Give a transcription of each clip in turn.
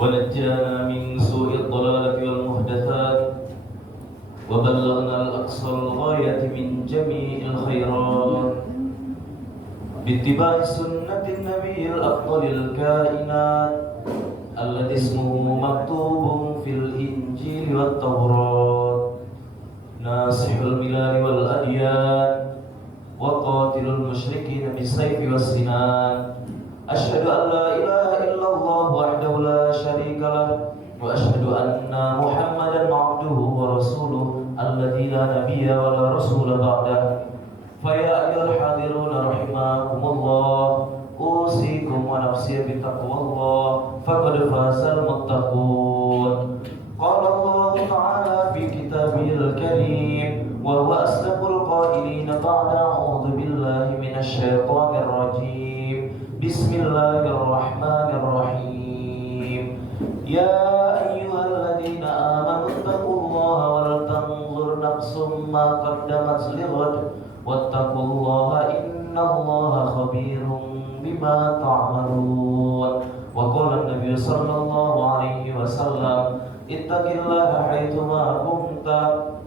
ونجانا من سوء الضلالة والمحدثات وبلغنا الأقصى الغاية من جميع الخيرات باتباع سنة النبي الأفضل الكائنات الذي اسمه مكتوب في الإنجيل والتوراة ناصح الملال والأديان وقاتل المشركين بالسيف والسنان أشهد أن لا إله إلا الله وحده لا شريك له وأشهد أن محمدا عبده ورسوله الذي لا نبي ولا رسول بعده فيا أيها الحاضرون رحمكم الله أوصيكم ونفسي بتقوى الله فقد فاز المتقون قال الله تعالى في كتابه الكريم وهو أصدق القائلين بعد أعوذ بالله من الشيطان الرجيم بسم الله الرحمن الرحيم يا أيها الذين آمنوا اتقوا الله ولتنظر نفس ما قدمت لغد واتقوا الله إن الله خبير بما تعملون وقال النبي صلى الله عليه وسلم اتق الله حيثما كنت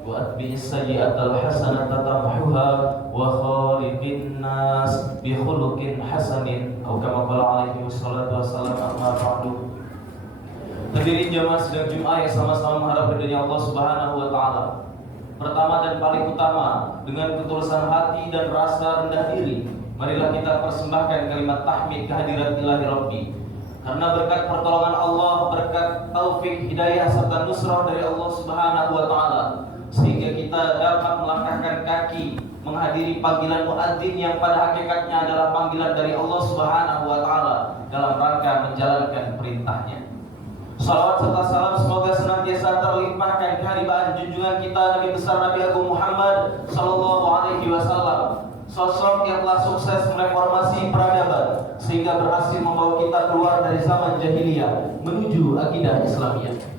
وأتبع السيئة الحسنة تمحها وخالق الناس بخلق حسن atau kama qala alaihi wassalatu wassalam amma ba'du. Hadirin jamaah sidang Jumat yang sama-sama mengharap ridhonya Allah Subhanahu wa taala. Pertama dan paling utama, dengan ketulusan hati dan rasa rendah diri, marilah kita persembahkan kalimat tahmid kehadirat Ilahi Rabbi. Karena berkat pertolongan Allah, berkat taufik, hidayah serta nusrah dari Allah Subhanahu wa taala, sehingga kita dapat melangkahkan kaki menghadiri panggilan muadzin yang pada hakikatnya adalah panggilan dari Allah Subhanahu wa taala dalam rangka menjalankan perintahnya. Salawat serta salam semoga senantiasa terlimpahkan kehadiran junjungan kita Nabi besar Nabi Agung Muhammad sallallahu alaihi wasallam, sosok yang telah sukses mereformasi peradaban sehingga berhasil membawa kita keluar dari zaman jahiliyah menuju akidah Islamiyah.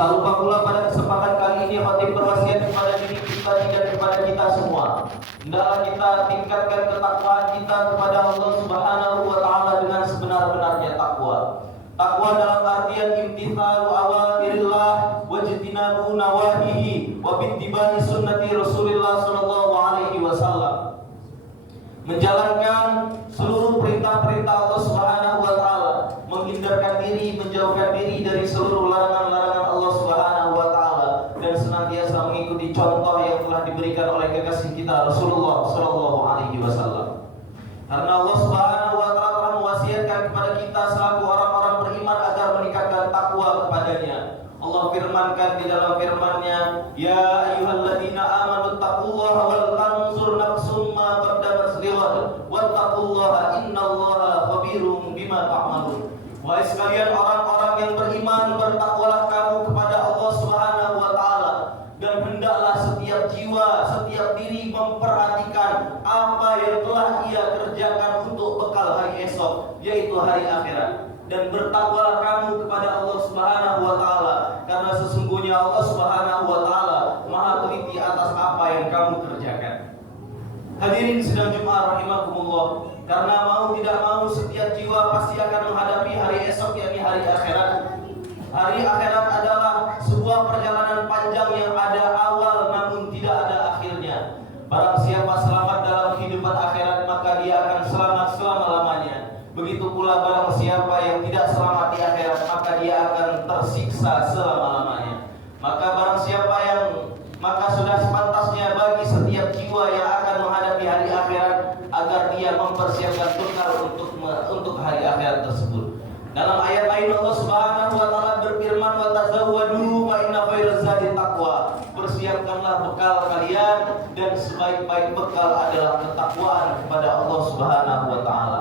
Tak lupa pula pada kesempatan kali ini khatib berwasiat kepada diri kita dan kepada kita semua, hendaklah kita tingkatkan ketakwaan kita kepada Allah Subhanahu wa taala dengan sebenar-benarnya takwa. Takwa dalam artian imtithalu awamirillah wa ijtinabu nawahihi wa bittiba'i sunnati Rasulillah sallallahu alaihi wasallam. Menjalankan seluruh perintah-perintah Allah Subhanahu wa taala, menghindarkan diri, menjauhkan diri dari seluruh larangan-larangan Allah Subhanahu wa taala, dan senantiasa mengikuti contoh yang telah diberikan oleh kekasih kita Rasulullah sallallahu alaihi wasallam. Karena Allah Subhanahu wa taala telah mewasiatkan kepada kita selaku orang-orang beriman agar meningkatkan takwa kepadanya. Allah firmankan di dalam firman-Nya, "Ya ayyuhalladzina amanu taqullaha wal tanzur nafsum ma qaddamat lighad wattaqullaha innallaha khabirum bima ta'malun." Wahai sekalian orang-orang yang beriman, bertakwalah kamu kepada Allah Subhanahu wa taala, dan hendaklah setiap jiwa, setiap diri memperhatikan apa yang telah ia kerjakan untuk bekal hari esok, yaitu hari akhirat. Dan bertakwalah kamu kepada Allah Subhanahu wa taala, karena sesungguhnya Allah Subhanahu wa taala Maha teliti atas apa yang kamu kerjakan. Hadirin sidang Jumat rahimakumullah, karena mau tidak mau setiap jiwa pasti akan menghadapi hari esok, yakni hari akhirat. Hari akhirat adalah sebuah perjalanan panjang yang ada awal namun tidak ada akhirnya. Barang siapa selamat dalam kehidupan akhirat, maka dia akan selamat selama-lamanya. Begitu pula barang siapa yang tidak selamat di akhirat, maka dia akan tersiksa selama-lamanya. Maka sudah sepantasnya bagi setiap jiwa yang akan menghadapi hari akhirat agar dia mempersiapkan bekal untuk hari akhirat tersebut. Dalam ayat lain Allah Subhanahu wa taala berfirman, "Wa tazawwadu fa inna khairaz zadi taqwa." Persiapkanlah bekal kalian, dan sebaik-baik bekal adalah ketakwaan kepada Allah Subhanahu wa taala.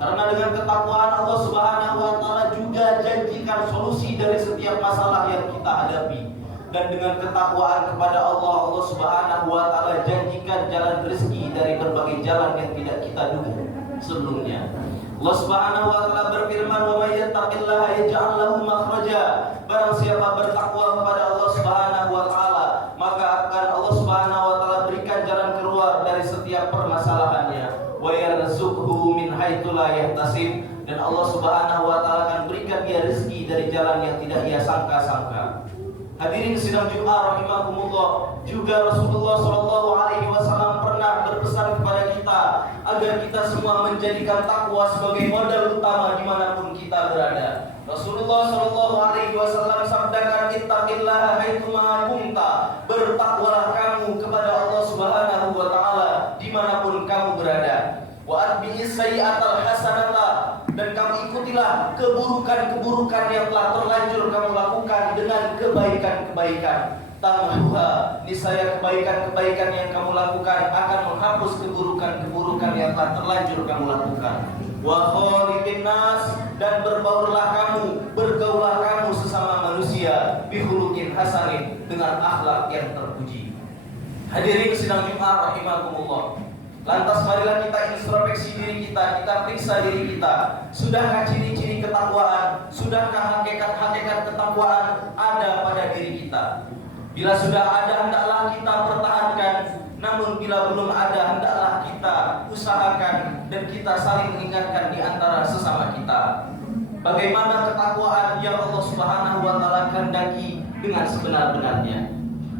Karena dengan ketakwaan Allah Subhanahu wa taala juga janjikan solusi dari setiap masalah yang kita hadapi. Dan dengan ketakwaan kepada Allah, Allah Subhanahu wa taala janjikan jalan rezeki dari berbagai jalan yang tidak kita duga sebelumnya. Allah Subhanahu wa taala berfirman, "Wa may yattaqillaha yaj'al lahu makhraja." Barang siapa bertakwa kepada Allah Subhanahu wa taala, maka akan Allah Subhanahu wa taala berikan jalan keluar dari setiap permasalahannya. Wa yarzuqhu min haitsu la yahtasib, dan Allah Subhanahu wa taala akan berikan dia rezeki dari jalan yang tidak ia sangka-sangka. Hadirin sidang Jumat rahimakumullah, juga Rasulullah sallallahu alaihi wasallam pernah berpesan kepada kita agar kita semua menjadikan takwa sebagai modal utama dimanapun kita berada. Rasulullah sallallahu alaihi wasallam sabdakan, ittaqillaha haitsuma kunta, bertakwalah kamu kepada Allah Subhanahu wa taala dimanapun kamu berada. Wa atbi'is sayyi'atal hasanata, dan kamu ikutilah keburukan-keburukan yang telah terlanjur kamu lakukan dengan kebaikan-kebaikan. Tamhuha, niscaya kebaikan-kebaikan yang kamu lakukan akan menghapus keburukan-keburukan yang telah terlanjur kamu lakukan. Wa khaliqin nas, dan berbaurlah kamu, bergaulah kamu sesama manusia, bihulukin hasanin, dengan akhlak yang terpuji. Hadirin sidang Jumat rahimakumullah. Lantas marilah kita introspeksi diri kita periksa diri kita. Sudahkah ciri-ciri ketakwaan, sudahkah hakikat-hakikat ketakwaan ada pada diri kita? Bila sudah ada, hendaklah kita pertahankan. Namun bila belum ada, hendaklah kita usahakan dan kita saling mengingatkan di antara sesama kita. Bagaimana ketakwaan yang Allah Subhanahu wa taala kehendaki dengan sebenar-benarnya.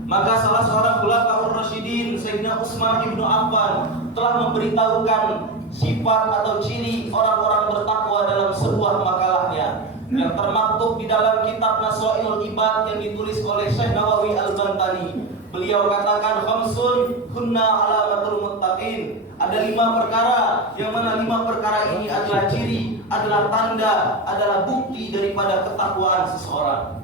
Maka salah seorang khulafaur rasyidin, Sayyidina Utsman ibnu Affan, telah memberitahukan sifat atau ciri orang-orang bertakwa dalam sebuah makalahnya yang termaktub di dalam kitab Nasail Ibad yang ditulis oleh Syekh Nawawi Al-Bantani. Beliau katakan, khamsun hunna alamatul muttaqin. Ada 5 perkara, yang mana 5 perkara ini adalah ciri, adalah tanda, adalah bukti daripada ketakwaan seseorang.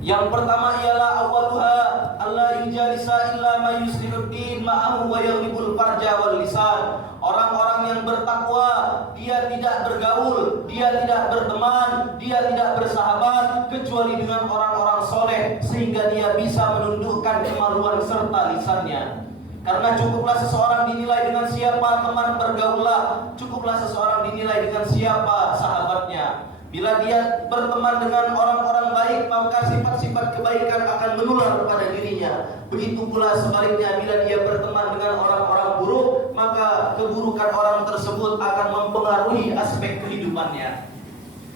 Yang pertama ialah awaluha alla yujalisa illa ma yuslihuddin ma'ahu wa yaghlibul farja wal lisan. Orang-orang yang bertakwa, dia tidak bergaul, dia tidak berteman, dia tidak bersahabat kecuali dengan orang-orang soleh, sehingga dia bisa menundukkan kemaluan serta lisannya. Karena cukuplah seseorang dinilai dengan siapa teman bergaullah, cukuplah seseorang dinilai dengan siapa sahabatnya. Bila dia berteman dengan orang-orang baik, maka sifat-sifat kebaikan akan menular pada dirinya. Begitu pula sebaliknya, bila dia berteman dengan orang-orang buruk, maka keburukan orang tersebut akan mempengaruhi aspek kehidupannya.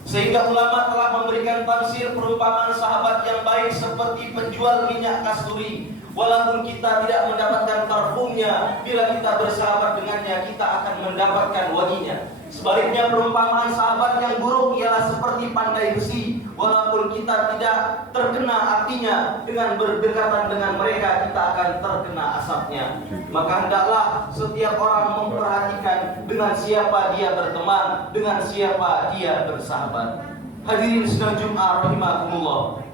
Sehingga ulama telah memberikan tafsir perumpamaan sahabat yang baik seperti penjual minyak kasturi. Walaupun kita tidak mendapatkan parfumnya, bila kita bersahabat dengannya, kita akan mendapatkan wanginya. Sebaliknya, perumpamaan sahabat yang buruk ialah seperti pandai besi. Walaupun kita tidak terkena apinya, dengan berdekatan dengan mereka kita akan terkena asapnya. Maka hendaklah setiap orang memperhatikan dengan siapa dia berteman, dengan siapa dia bersahabat. Hadirin sidang Jumat rahimakumullah.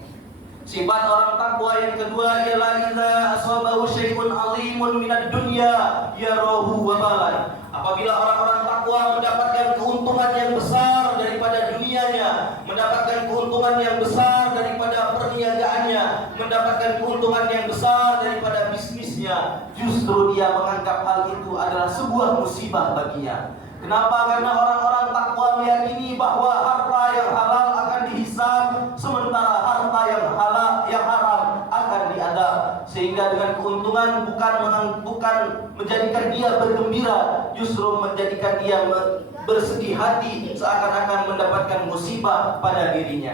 Sifat orang takwa yang kedua ialah idza asabahu syai'un 'azimun minad dunya yarahu wabalan. Apabila orang-orang takwa mendapatkan keuntungan yang besar daripada dunianya, mendapatkan keuntungan yang besar daripada perniagaannya, mendapatkan keuntungan yang besar daripada bisnisnya, justru dia menganggap hal itu adalah sebuah musibah baginya. Kenapa? Karena orang-orang takwa meyakini bahwa harta yang halal akan dihisab, sementara harta yang haram akan diadab. Sehingga dengan keuntungan bukan menjadikan dia bergembira, justru menjadikan dia bersedih hati, seakan-akan mendapatkan musibah pada dirinya.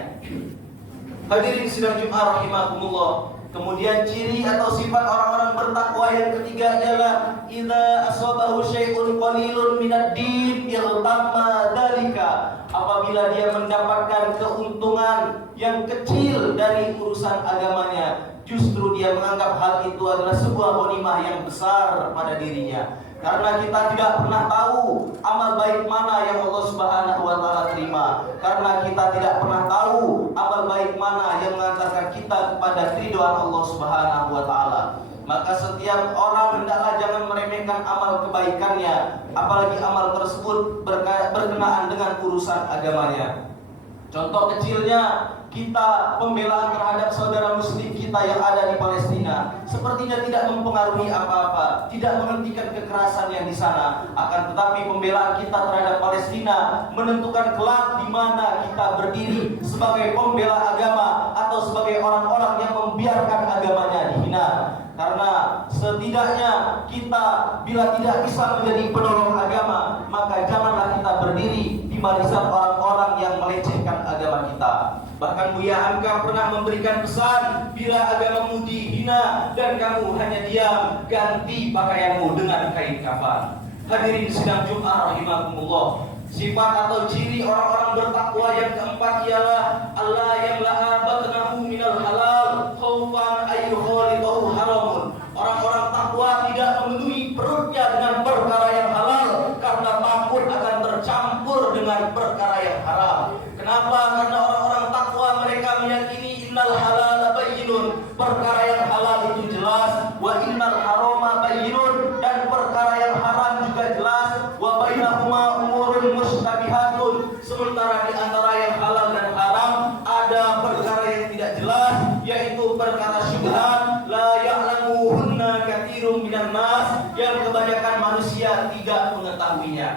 Hadirin sidang Jumat rahimakumullah. Kemudian ciri atau sifat orang-orang bertakwa yang ketiga adalah idza asabahu syai'un qalilun minad din iltamma dalika. Apabila dia mendapatkan keuntungan yang kecil dari urusan agamanya, justru dia menganggap hal itu adalah sebuah ghanimah yang besar pada dirinya. Karena kita tidak pernah tahu amal baik mana yang Allah Subhanahu wa taala terima. Karena kita tidak pernah tahu amal baik mana yang mengantarkan kita kepada keridhaan Allah Subhanahu wa taala. Maka setiap orang hendaklah jangan meremehkan amal kebaikannya, apalagi amal tersebut berkenaan dengan urusan agamanya. Contoh kecilnya, kita pembelaan terhadap saudara muslim kita yang ada di Palestina sepertinya tidak mempengaruhi apa-apa, tidak menghentikan kekerasan yang di sana. Akan tetapi pembelaan kita terhadap Palestina menentukan kelak di mana kita berdiri sebagai pembela agama atau sebagai orang-orang yang membiarkan agamanya dihina. Karena setidaknya kita bila tidak bisa menjadi penolong agama, maka janganlah kita berdiri di barisan orang-orang yang melecehkan agama kita. Bahkan Buya Hamka pernah memberikan pesan, bila agamamu dihina dan kamu hanya diam, ganti pakaianmu dengan kain kafan. Hadirin sidang Jumat rahimakumullah. Sifat atau ciri orang-orang bertakwa yang keempat ialah Allah yang laha batnahu minal halal khaufan ayyukhalidahu haramun. Orang-orang takwa tidak memenuhi perutnya dengan perkara yang halal karena takut akan tercampur dengan perkara yang haram. Kenapa? Karena orang-orang takwa mereka meyakini innal halal bayyinun, perkara yang halal itu jelas, wa innal harama bayyinun, dan perkara yang haram juga jelas, wa bainahuma umurun mustabihatun, sementara di antara yang halal dan haram ada perkara yang tidak jelas, yaitu perkara syubhat la ya'lamuhunna katsirun minan nas, yang kebanyakan manusia tidak mengetahuinya.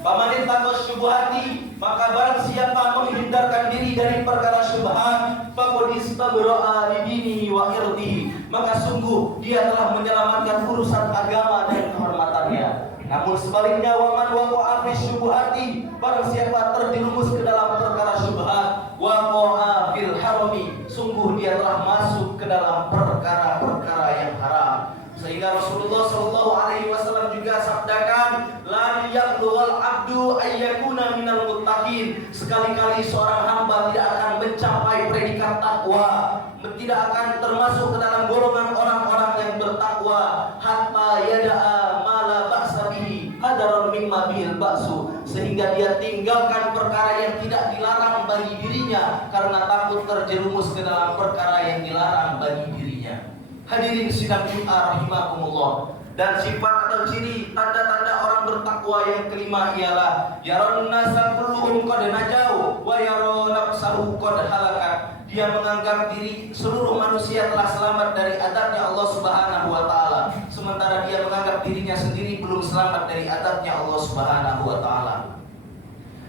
Paman takut syubhati, maka barang siapa menghindarkan diri dari perkara syubhat, faqad istabra'a lidinihi wa irdihi, maka sungguh dia telah menyelamatkan urusan agama dan kehormatannya. Namun sebaliknya, waman waqa'a fi syubhati, barang siapa terjerumus ke dalam perkara syubhat, waqa'a fil harami, sungguh dia telah masuk ke dalam perkara-perkara yang haram. Sehingga Rasulullah SAW juga sabdakan, la yaqluwal abdu ayyakuna minal muttaqin, sekali-kali seorang hamba tidak akan mencapai predikat takwa, tidak akan termasuk ke dalam golongan orang-orang yang bertakwa, hatta yada'a ma la ba'sa bihi hadaron mimma bil ba'su, sehingga dia tinggalkan perkara yang tidak dilarang bagi dirinya karena takut terjerumus ke dalam perkara yang dilarang bagi dirinya. Hadirin sidang Jumat rahimakumullah. Dan sifat atau ciri tanda-tanda orang bertakwa yang kelima ialah yaron nasa kulluhum qad najau wa yaron nafsahu qad halakat. Dia menganggap diri seluruh manusia telah selamat dari adabnya Allah Subhanahu wa taala, sementara dia menganggap dirinya sendiri belum selamat dari adabnya Allah Subhanahu wa taala.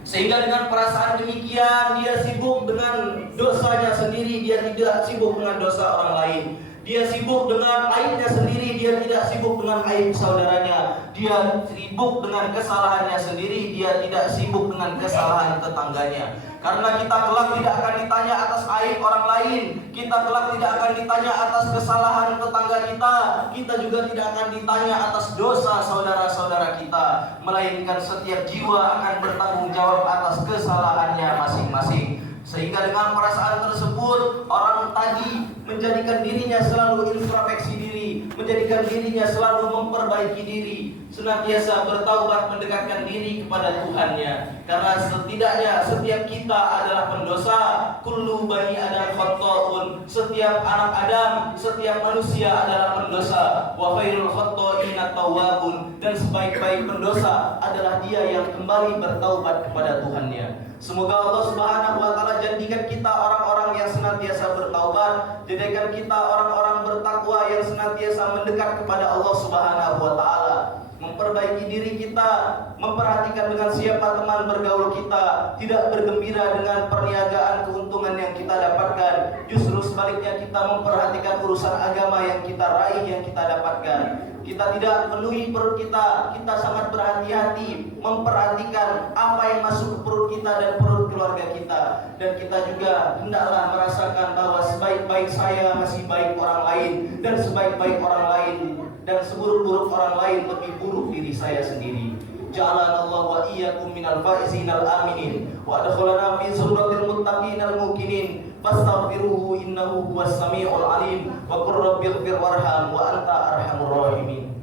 Sehingga dengan perasaan demikian dia sibuk dengan dosanya sendiri, dia tidak sibuk dengan dosa orang lain. Dia sibuk dengan aibnya sendiri, dia tidak sibuk dengan aib saudaranya. Dia sibuk dengan kesalahannya sendiri, dia tidak sibuk dengan kesalahan tetangganya. Karena kita kelak tidak akan ditanya atas aib orang lain, kita kelak tidak akan ditanya atas kesalahan tetangga kita, kita juga tidak akan ditanya atas dosa saudara-saudara kita, melainkan setiap jiwa akan bertanggung jawab atas kesalahannya masing-masing. Sehingga dengan perasaan tersebut, orang tadi menjadikan dirinya selalu introspeksi diri, menjadikan dirinya selalu memperbaiki diri, senantiasa bertaubat mendekatkan diri kepada Tuhannya. Karena setidaknya setiap kita adalah pendosa. Kullu bani adam khata'un, setiap anak Adam, setiap manusia adalah pendosa. Wa khairul khata'ina tawwabun, dan sebaik-baik pendosa adalah dia yang kembali bertaubat kepada Tuhannya. Semoga Allah Subhanahu wa taala jadikan kita orang-orang yang senantiasa bertaubat, jadikan kita orang-orang bertakwa yang senantiasa mendekat kepada Allah Subhanahu wa taala, memperbaiki diri kita, memperhatikan dengan siapa teman bergaul kita, tidak bergembira dengan perniagaan keuntungan yang kita dapatkan, justru sebaliknya kita memperhatikan urusan agama yang kita raih, yang kita dapatkan. Kita tidak penuhi perut kita, kita sangat berhati-hati memperhatikan apa yang masuk ke perut kita dan perut keluarga kita. Dan kita juga hendaklah merasakan bahwa sebaik-baik saya masih baik orang lain, dan sebaik-baik orang lain dan seburuk-buruk orang lain lebih buruk diri saya sendiri. Ja'alanallahu wa iyyakum minal faizinal aminin wa adkhalana fi zumratil muttaqinal muqinin. Fastaghfiruhu innahu huwas samiul alim wa qur rabbighfir warham wa anta arhamur rahimin.